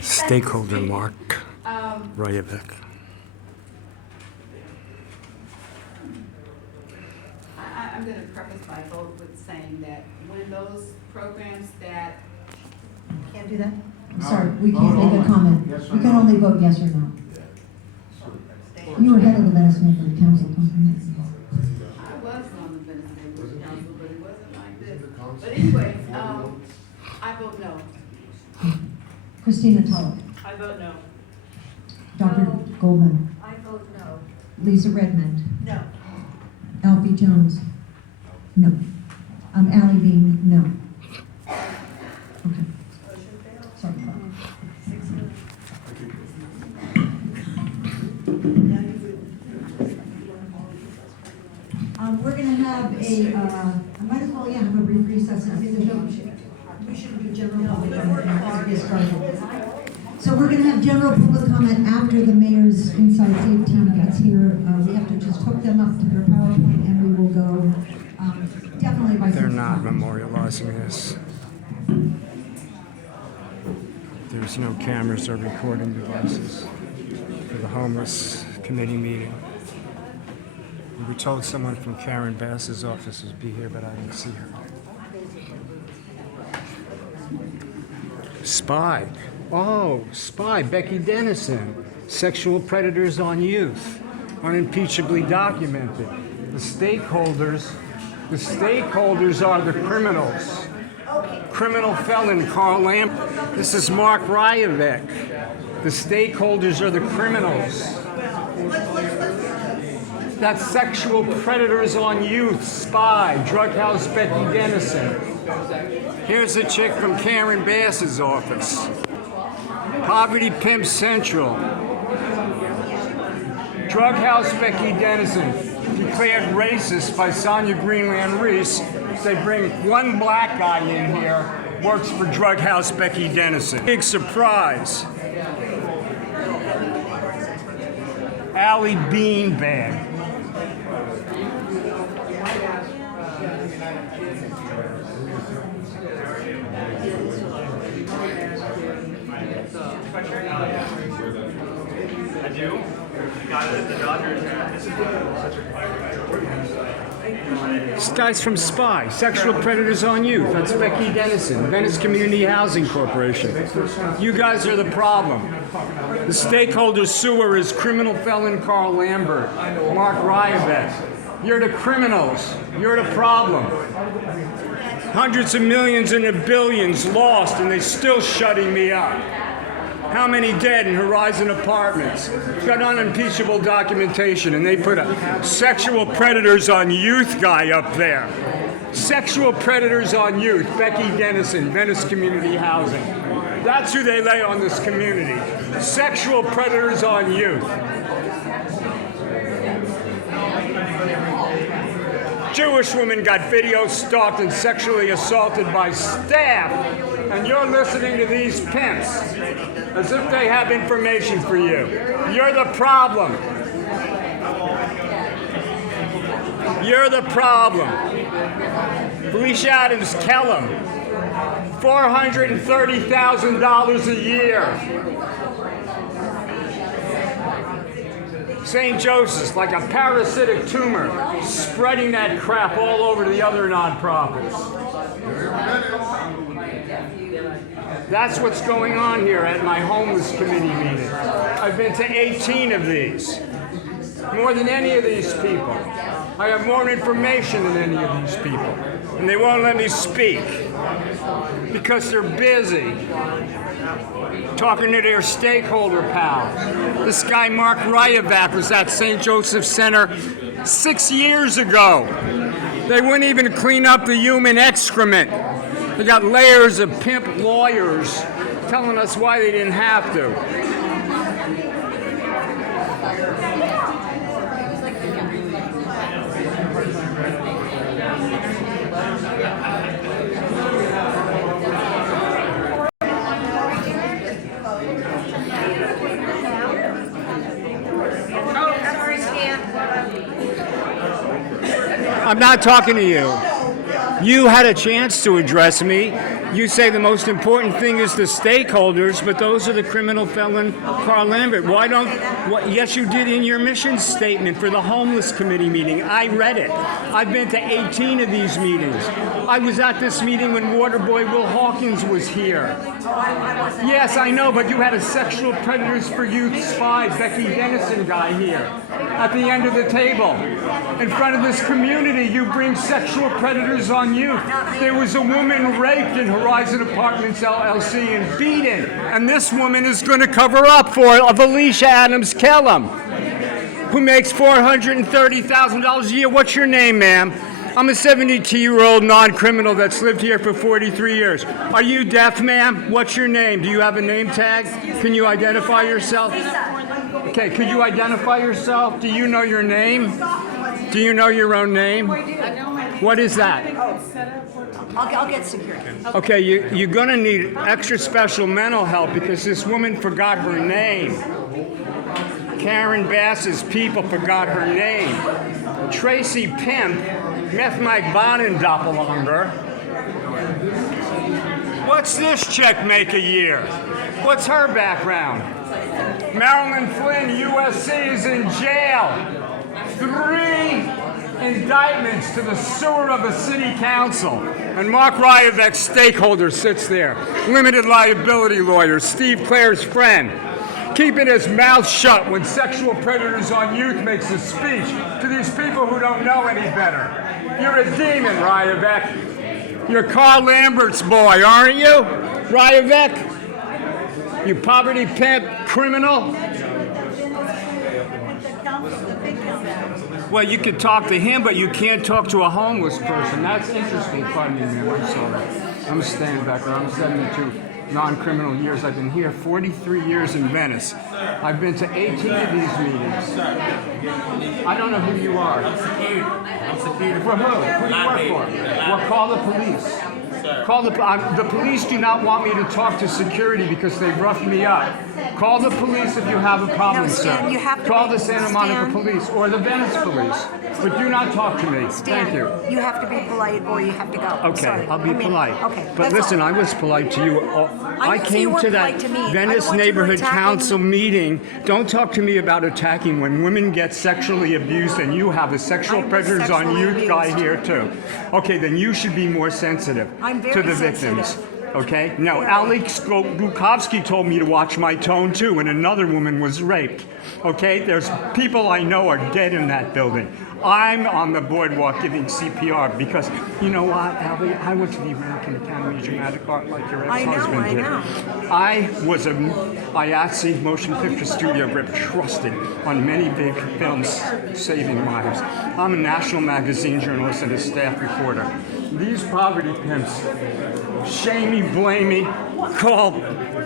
Stakeholder Mark Rayak. I'm going to preface my vote with saying that when those programs that... Can't do that? I'm sorry, we can't make a comment. We can only vote yes or no. You were head of the Venice Neighborhood Council. I was on the Venice Neighborhood Council, but it wasn't like this. But anyway, I vote no. Christina Tulloch. I vote no. Dr. Goldman. I vote no. Lisa Redmond. No. Alfie Jones. No. Allie Bean. No. Okay. Sorry. We're going to have I might as well, have a brief recess. I think we should do general public comment. So we're going to have general public comment after the mayor's inside safe team gets here. We have to just hook them up to their PowerPoint, and we will go definitely by. They're not memorializing this. There's no cameras or recording devices for the homeless committee meeting. We were told someone from Karen Bass's office would be here, but I didn't see her. Spy. Oh, spy. Becky Dennison. Sexual predators on youth. Unimpeachably documented. The stakeholders are the criminals. Criminal felon Carl Lamb. This is Mark Rayak. The stakeholders are the criminals. That's sexual predators on youth, spy, DrugHouse Becky Dennison. Here's a chick from Karen Bass's office. Poverty Pimp Central. DrugHouse Becky Dennison. Declared racist by Sonia Greenland Reese. They bring one black guy in here, works for DrugHouse Becky Dennison. Big surprise. Allie Beanbag. I do. Got it at the Dodgers. This guy's from SPY, Sexual Predators on Youth. That's Becky Dennison, Venice Community Housing Corporation. You guys are the problem. The stakeholder sewer is criminal felon Carl Lambert, Mark Rayak. You're the criminals. You're the problem. Hundreds of millions and the billions lost, and they're still shutting me up. How many dead in Horizon Apartments? Got unimpeachable documentation, and they put a sexual predators on youth guy up there. Sexual predators on youth, Becky Dennison, Venice Community Housing. That's who they lay on this community. Sexual predators on youth. Jewish woman got video stalked and sexually assaulted by staff, and you're listening to these pimps as if they have information for you. You're the problem. You're the problem. Felicia Adams Kellum, $430,000 a year. St. Joseph's, like a parasitic tumor, spreading that crap all over the other nonprofits. That's what's going on here at my homeless committee meeting. I've been to 18 of these, more than any of these people. I have more information than any of these people, and they won't let me speak because they're busy talking to their stakeholder pals. This guy, Mark Rayak, was at St. Joseph's Center 6 years ago. They wouldn't even clean up the human excrement. They got layers of pimp lawyers telling us why they didn't have to. I'm not talking to you. You had a chance to address me. You say the most important thing is the stakeholders, but those are the criminal felon Carl Lambert. Why don't? Yes, you did in your mission statement for the homeless committee meeting. I read it. I've been to 18 of these meetings. I was at this meeting when Waterboy Will Hawkins was here. Yes, I know, but you had a sexual predators for youth spy, Becky Dennison guy here at the end of the table. In front of this community, you bring sexual predators on youth. There was a woman raped in Horizon Apartments LLC and beaten, and this woman is going to cover up for it of Alicia Adams Kellum, who makes $430,000 a year. What's your name, ma'am? I'm a 72-year-old non-criminal that's lived here for 43 years. Are you deaf, ma'am? What's your name? Do you have a name tag? Can you identify yourself? Okay, could you identify yourself? Do you know your name? Do you know your own name? What is that? I'll get security. Okay, you're going to need extra special mental help because this woman forgot her name. Karen Bass's people forgot her name. Traci Pimp, Meth Mike Bonin doppelganger. What's this chick make a year? What's her background? Marilyn Flynn, USC, is in jail. 3 indictments to the sewer of a city council. And Mark Ryavek's stakeholder sits there. Limited liability lawyer, Steve Clare's friend. Keeping his mouth shut when sexual predators on youth makes a speech to these people who don't know any better. You're a demon, Ryavek. You're Carl Lambert's boy, aren't you? Ryavek? You poverty pimp criminal? Well, you could talk to him, but you can't talk to a homeless person. That's interesting. Pardon me, ma'am. I'm sorry. I'm standing back there. I'm 72 non-criminal years. I've been here 43 years in Venice. I've been to 18 of these meetings. I don't know who you are. I'm security. For who? Who do you work for? Well, call the police. Call the police do not want me to talk to security because they roughed me up. Call the police if you have a problem, Stan, sir. you have to Call be- the Santa Monica Stan. police or the Venice police. But do not talk to me. Thank you. You have to be polite or you have to go. Okay, Sorry. I'll be polite. Okay. But that's listen, all. I was polite to you. I didn't say you came weren't to that polite to me. I Venice don't want you to Neighborhood attack me. Council meeting. Don't talk to me about attacking when women get sexually abused and you have a sexual I was predators on sexually youth guy abused. here too. Okay, then you should be more sensitive I'm very to the victims. sensitive. Okay? Now, Very. Alex Glukowski told me to watch my tone too when another woman was raped. Okay? There's people I know are dead in that building. I'm on the boardwalk giving CPR because, you know what, Alvy? I went to the American Academy of Dramatic Art like your ex-husband I did. know. I was a IATSE motion picture studio rep trusted on many big films saving lives. I'm a national magazine journalist and a staff reporter. These poverty pimps shame me, blame me, call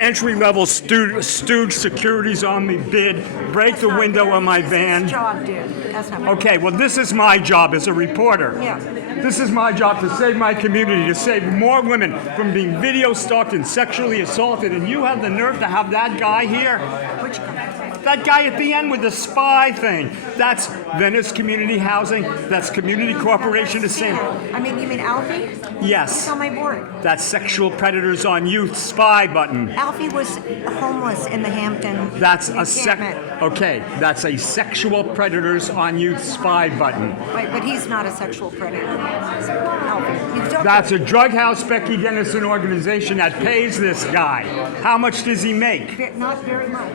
entry-level stooge securities on me, bid, break the window of my van. That's his job, dude. That's not my Okay, well, this is my job as a reporter. Yeah. This is my job to save my community, to save more women from being video stalked and sexually assaulted. And you have the nerve to have that guy here? Which guy? That guy at the end with the spy thing. That's Venice Community Housing. That's Community Corporation of San. You mean Alfie? Yes. He's on my board. That's Sexual Predators on Youth spy button. Alfie was homeless in the Hampton That's encampment. Okay, that's a Sexual Predators on Youth spy button. Right, but he's not a sexual predator. Alfie, you don't. That's a DrugHouse Becky Dennison organization that pays this guy. How much does he make? Not very much.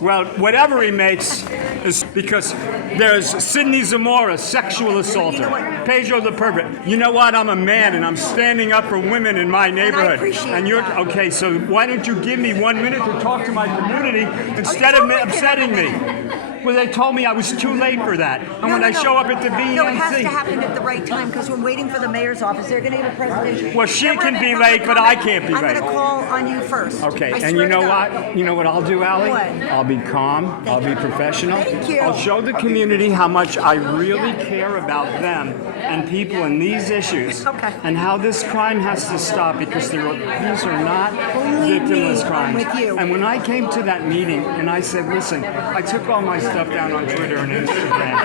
Well, whatever he makes is because there's Sidney Zamora, sexual assaulter. You know what? Pedro the pervert. You know what? I'm a man and I'm standing up for women in my neighborhood. appreciate you're that. okay. So why don't you give me 1 minute to talk to my community instead of totally can. upsetting me? Well, they told me I was too late for that. And when I show up at the VNC, No, it has to happen at the right time because we're waiting for the mayor's office. They're going to give a presentation. Well, she Then we're can gonna be have late, a but I comment. can't be I'm late. going to call on you first. Okay, I and swear you know to God. what? You know what I'll do, Allie? What? I'll be calm. I'll be professional. Thank you. I'll show the community how much I really care about them and people in these issues, Okay. and how this crime has to stop because these are not Believe me, victimless I'm crimes. with you. And when I came to that meeting and I said, listen, I took all my stuff down on Twitter and Instagram.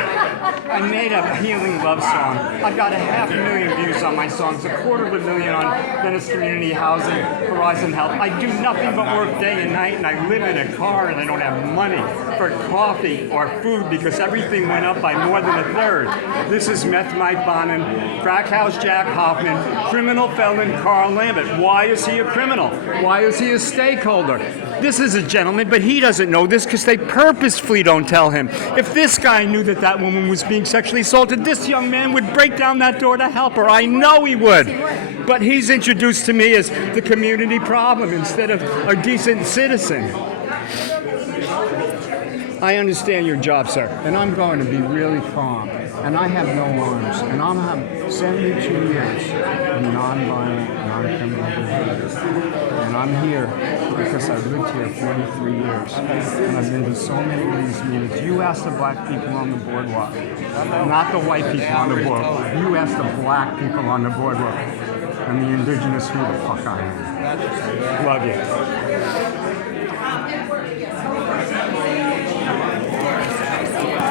I made a healing love song. I got 500,000 views on my songs, 250,000 on Venice Community Housing, Horizon Health. I do nothing but work day and night, and I live in a car, and I don't have money for coffee or food because everything went up by more than a third. This is Meth Mike Bonin, Crack House Jack Hoffman, criminal felon Carl Lambert. Why is he a criminal? Why is he a stakeholder? This is a gentleman, but he doesn't know this because they purposefully don't tell him. If this guy knew that that woman was being sexually assaulted, this young man would break down that door to help her. I know he would. But he's introduced to me as the community problem instead of a decent citizen. I understand your job, sir, and I'm going to be really calm. And I have no arms, and I'm having 72 years of nonviolent, non-criminal behavior. And I'm here because I've lived here 43 years, and I've been to so many of these meetings. You ask the black people on the boardwalk, not the white people on the boardwalk. You ask the black people on the boardwalk, and the indigenous who the fuck I am. Love you.